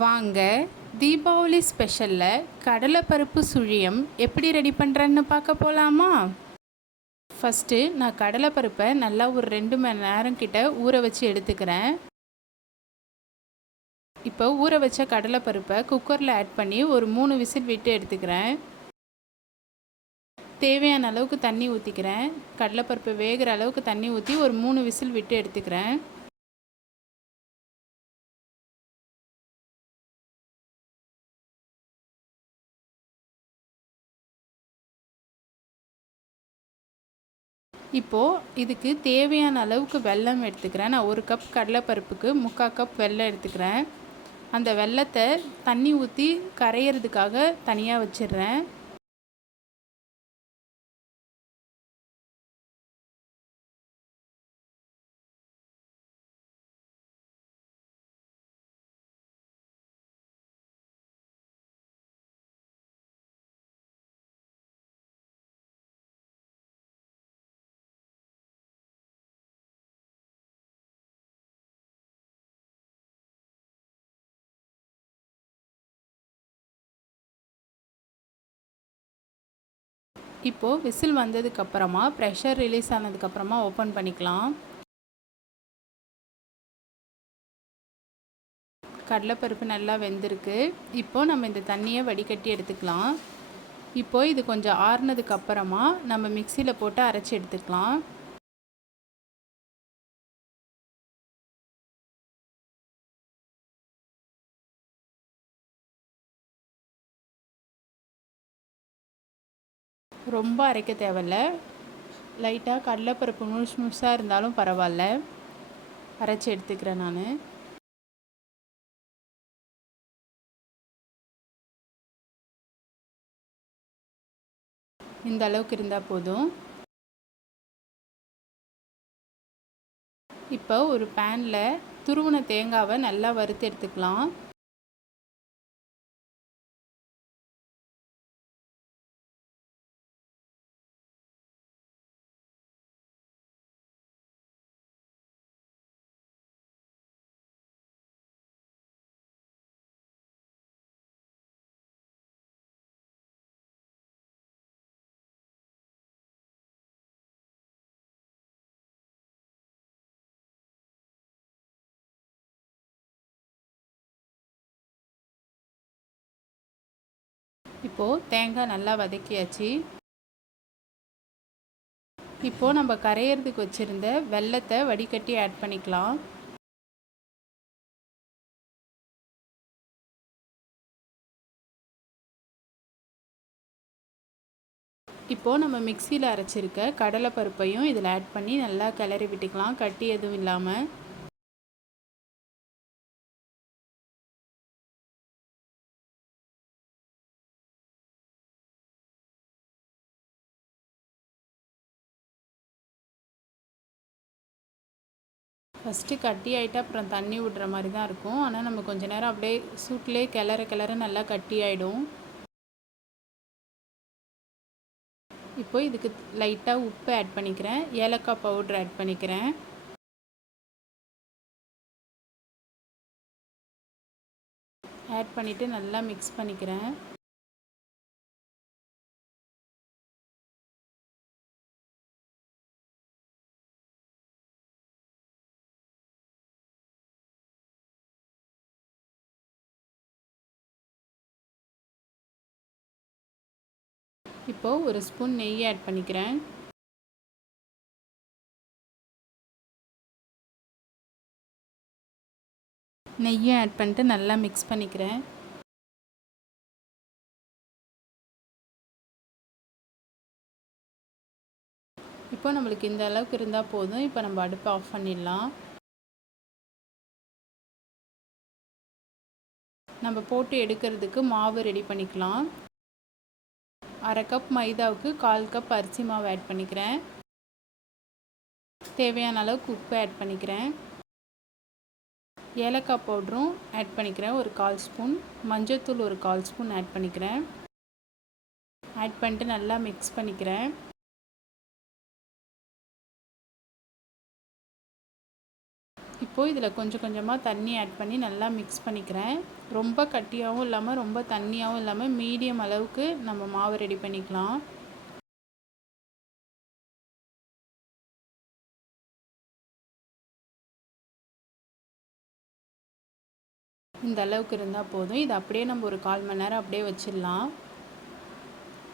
வாங்க தீபாவளி ஸ்பெஷலில் கடலைப்பருப்பு சுழியம் எப்படி ரெடி பண்ணுறேன்னு பார்க்க போகலாமா ஃபஸ்ட்டு நான் கடலைப்பருப்பை நல்லா ஒரு ரெண்டு மணி நேரம் கிட்ட ஊற வச்சு எடுத்துக்கிறேன். இப்போ ஊற வச்ச கடலைப்பருப்பை குக்கரில் ஆட் பண்ணி ஒரு மூணு விசில் விட்டு எடுத்துக்கிறேன். தேவையான அளவுக்கு தண்ணி ஊற்றிக்கிறேன் கடலைப்பருப்பு வேகிற அளவுக்கு தண்ணி ஊற்றி ஒரு மூணு விசில் விட்டு எடுத்துக்கிறேன். இப்போது இதுக்கு தேவையான அளவுக்கு வெல்லம் எடுத்துக்கிறேன். நான் ஒரு கப் கடலைப்பருப்புக்கு முக்கால் கப் வெல்லம் எடுத்துக்கிறேன். அந்த வெல்லத்தை தண்ணி ஊற்றி கரையிறதுக்காக தனியாக வச்சிடுறேன். இப்போது விசில் வந்ததுக்கப்புறமா ப்ரெஷர் ரிலீஸ் ஆனதுக்கப்புறமா ஓப்பன் பண்ணிக்கலாம். கடலைப்பருப்பு நல்லா வெந்திருக்கு. இப்போது நம்ம இந்த தண்ணியை வடிகட்டி எடுத்துக்கலாம். இப்போது இது கொஞ்சம் ஆறுனதுக்கப்புறமா நம்ம மிக்சியில் போட்டு அரைச்சி எடுத்துக்கலாம். ரொம்ப அரைக்க தேவையில்ல. லைட்டாக கடலைப்பருப்பு முழுசு முழுசாக இருந்தாலும் பரவாயில்ல. அரைச்சி எடுத்துக்கிறேன் நான். இந்த அளவுக்கு இருந்தால் போதும். இப்போ ஒரு பேனில் துருவன தேங்காவை நல்லா வறுத்து எடுத்துக்கலாம். இப்போது தேங்காய் நல்லா வதக்கியாச்சு. இப்போது நம்ம கரையிறதுக்கு வச்சுருந்த வெள்ளத்தை வடிகட்டி ஆட் பண்ணிக்கலாம். இப்போது நம்ம மிக்சியில் அரைச்சிருக்க கடலைப்பருப்பையும் இதில் ஆட் பண்ணி நல்லா கிளறி விட்டுக்கலாம். கட்டி எதுவும் இல்லாமல் ஃபஸ்ட்டு கட்டி ஆகிட்டு அப்புறம் தண்ணி விடுற மாதிரி தான் இருக்கும். ஆனால் நம்ம கொஞ்ச நேரம் அப்படியே சூட்லேயே கிளற கிளற நல்லா கட்டி ஆகிடும் இப்போ இதுக்கு லைட்டாக உப்பு ஆட் பண்ணிக்கிறேன். ஏலக்காய் பவுட்ரு ஆட் பண்ணிக்கிறேன். ஆட் பண்ணிவிட்டு நல்லா மிக்ஸ் பண்ணிக்கிறேன். இப்போது ஒரு ஸ்பூன் நெய் ஆட் பண்ணிக்கிறேன். நெய்யை ஆட் பண்ணிட்டு நல்லா மிக்ஸ் பண்ணிக்கிறேன். இப்போ நம்மளுக்கு இந்த அளவுக்கு இருந்தால் போதும். இப்போ நம்ம அடுப்பை ஆஃப் பண்ணிடலாம். நம்ம போட்டு எடுக்கிறதுக்கு மாவு ரெடி பண்ணிக்கலாம். அரை கப் மைதாவுக்கு கால் கப் அரிசி மாவு ஆட் பண்ணிக்கிறேன். தேவையான அளவுக்கு உப்பு ஆட் பண்ணிக்கிறேன். ஏலக்காய் பவுடரும் ஆட் பண்ணிக்கிறேன். ஒரு கால் ஸ்பூன் மஞ்சள்தூள் ஒரு கால் ஸ்பூன் ஆட் பண்ணிக்கிறேன். ஆட் பண்ணிட்டு நல்லா மிக்ஸ் பண்ணிக்கிறேன். இப்போது இதில் கொஞ்சம் கொஞ்சமாக தண்ணி ஆட் பண்ணி நல்லா மிக்ஸ் பண்ணிக்கிறேன். ரொம்ப கட்டியாகவும் இல்லாமல் ரொம்ப தண்ணியாகவும் இல்லாமல் மீடியம் அளவுக்கு நம்ம மாவு ரெடி பண்ணிக்கலாம். இந்த அளவுக்கு இருந்தால் போதும். இது அப்படியே நம்ம ஒரு கால் மணி நேரம் அப்படியே வச்சிடலாம்.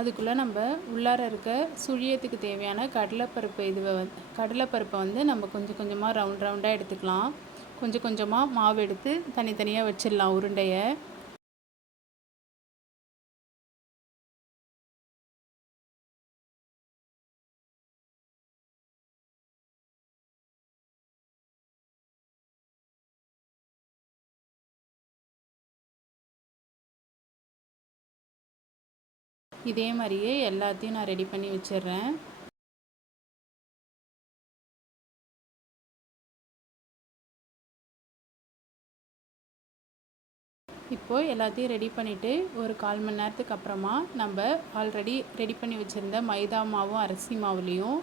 அதுக்குள்ளே நம்ம உள்ளார இருக்க சுழியத்துக்கு தேவையான கடலைப்பருப்பு இதுவை வந் கடலைப்பருப்பை வந்து நம்ம கொஞ்சம் கொஞ்சமாக ரவுண்ட் ரவுண்டாக எடுத்துக்கலாம். கொஞ்சம் கொஞ்சமாக மாவு எடுத்து தனித்தனியாக வச்சிடலாம் உருண்டையை. இதே மாதிரியே எல்லாத்தையும் நான் ரெடி பண்ணி வச்சிடுறேன். இப்போது எல்லாத்தையும் ரெடி பண்ணிவிட்டு ஒரு கால் மணி நேரத்துக்கு அப்புறமா நம்ம ஆல்ரெடி ரெடி பண்ணி வச்சுருந்த மைதா மாவும் அரிசி மாவுலேயும்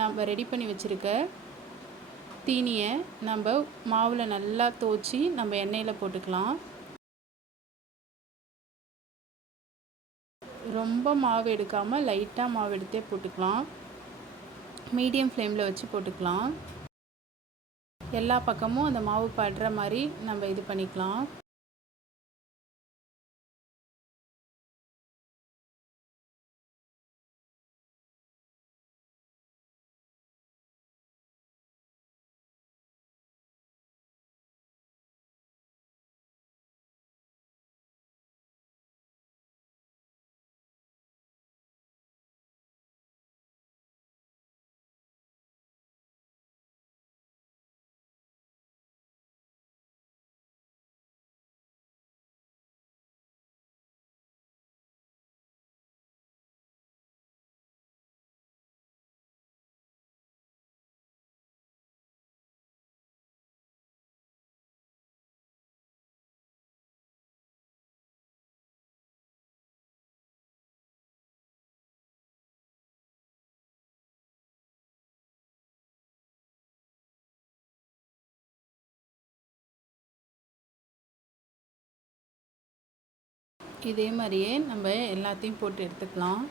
நம்ம ரெடி பண்ணி வச்சுருக்க தீனியை நம்ம மாவில் நல்லா தோச்சி நம்ம எண்ணெயில் போட்டுக்கலாம். ரொம்ப மாவு எடுக்காமல் லைட்டாக மாவு எடுத்தே போட்டுக்கலாம். மீடியம் ஃப்ளேமில் வச்சு போட்டுக்கலாம். எல்லா பக்கமும் அந்த மாவு படுற மாதிரி நம்ம இது பண்ணிக்கலாம். இதே மாதிரியே நம்ம எல்லாத்தையும் போட்டு எடுத்துக்கலாம்.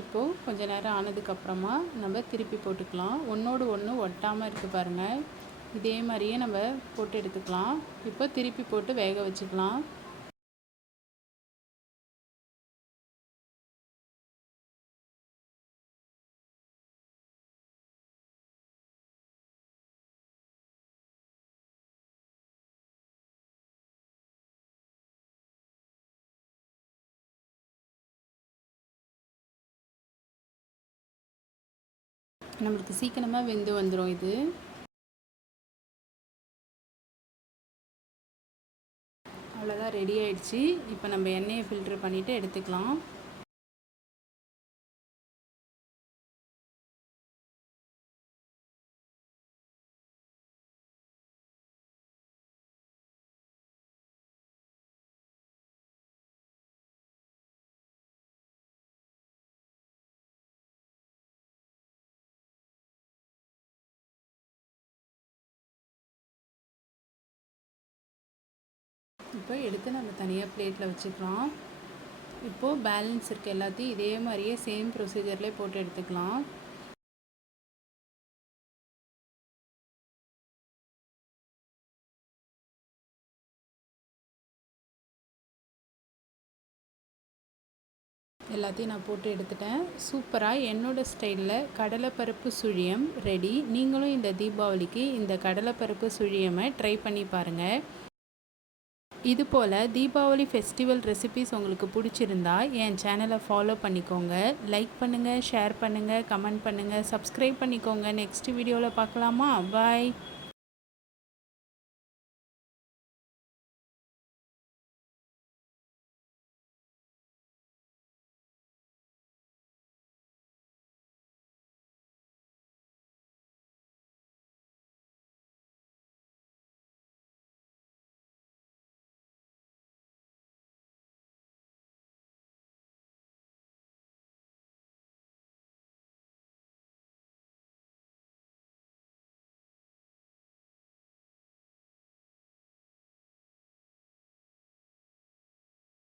இப்போது கொஞ்ச நேரம் ஆனதுக்கப்புறமா நம்ம திருப்பி போட்டுக்கலாம். ஒன்றோடு ஒன்று ஒட்டாமல் இருக்குது பாருங்கள் இதே மாதிரியே நம்ம போட்டு எடுத்துக்கலாம். இப்போ திருப்பி போட்டு வேக வச்சுக்கலாம். நம்மளுக்கு சீக்கிரமாக வெந்து வந்துடும் இது. அவ்வளோதான் ரெடி ஆயிடுச்சு. இப்போ நம்ம எண்ணெயை ஃபில்ட்ரு பண்ணிவிட்டு எடுத்துக்கலாம். இப்போ எடுத்து நம்ம தனியாக பிளேட்டில் வச்சுக்கலாம். இப்போது பேலன்ஸ் இருக்க எல்லாத்தையும் இதே மாதிரியே சேம் ப்ரொசீஜர்லேயே போட்டு எடுத்துக்கலாம். எல்லாத்தையும் நான் போட்டு எடுத்துட்டேன். சூப்பராக என்னோடய ஸ்டைலில் கடலைப்பருப்பு சுழியம் ரெடி நீங்களும் இந்த தீபாவளிக்கு இந்த கடலைப்பருப்பு சுழியமை ட்ரை பண்ணி பாருங்கள் இது போல் தீபாவளி ஃபெஸ்டிவல் ரெசிபிஸ் உங்களுக்கு பிடிச்சிருந்தா என் சேனலை ஃபாலோ பண்ணிக்கோங்க. லைக் பண்ணுங்கள் ஷேர் பண்ணுங்கள் கமெண்ட் பண்ணுங்கள் சப்ஸ்கிரைப் பண்ணிக்கோங்க. நெக்ஸ்ட் வீடியோவில் பார்க்கலாமா? பாய்